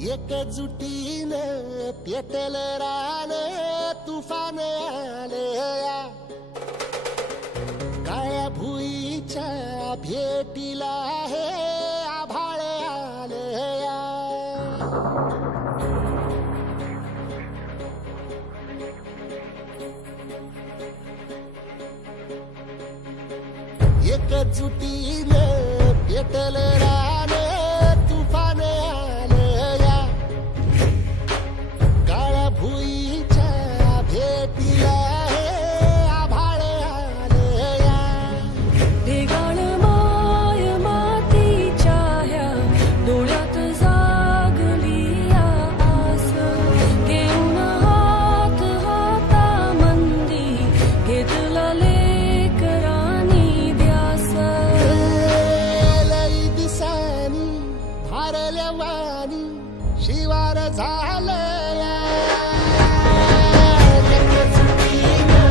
एकजुटीने पेटल रान तुफान आलया काळ्या भुईच्या भेटीला हे आभाळ आलया एकजुटीने पेटल रान तुफान आलया काळ्या भुईच्या भेटीला हे आभाळ आलया ढेगाळ माय मातीच्या ह्या डोळ्यात जागली आस घेऊन हात हातामंदी घेतला लेकरांनी ध्यास लई दिसानी भारल्या वाणी शिवार झालया एकजुटीने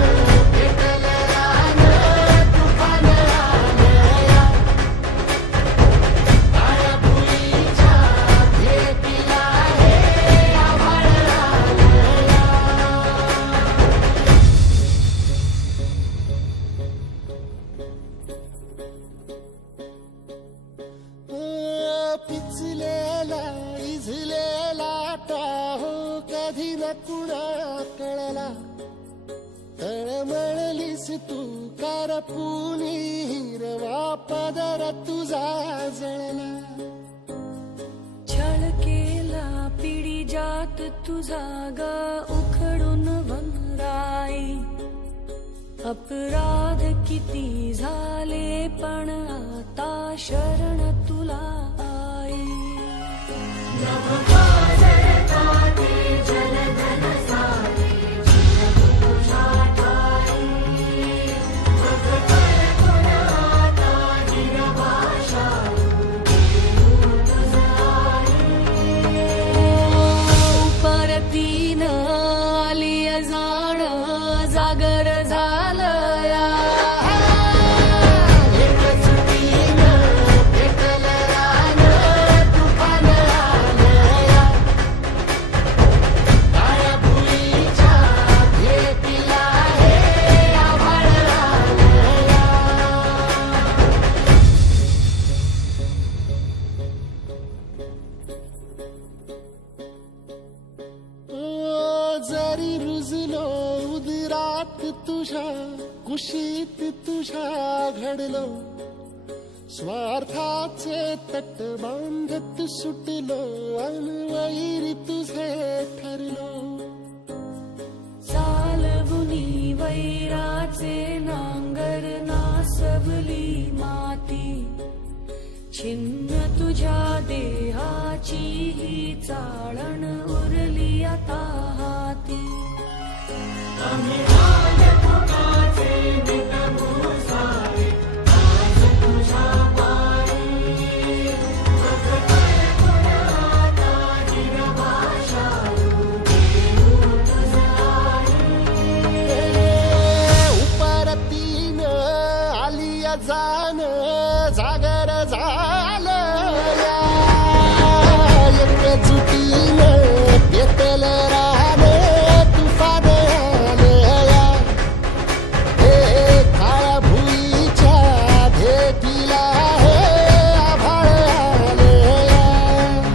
पेटल रान तुफान आलया काळ्या भुईच्या भेटीला हे आभाळ आलया पिचलेला इझलेला टाहो कधी न कुणा कळला तळमळलीस तू करपुनी हिरवा पदर तुझा जळला छळ केला पिढी जात तुझा ग उखडून वनराई अपराध किती झाले पण आता शरण तुला आई परतीन आली जाण जागर झालया एकजुटीने पेटल रान तुफान आलया काळ्या भुईच्या भेटीला हे आभाळ आलया जरी रुजलो उदरात तुझ्या कुशीत तुझ्या घडलो स्वार्थाचे तट बांधत सुटलो अनवैरी तुझे ठरलो चालवुनी वैराचे नांगर नासवली माती छिन्न तुझ्या देहाची ही चाळण उरली आता हाती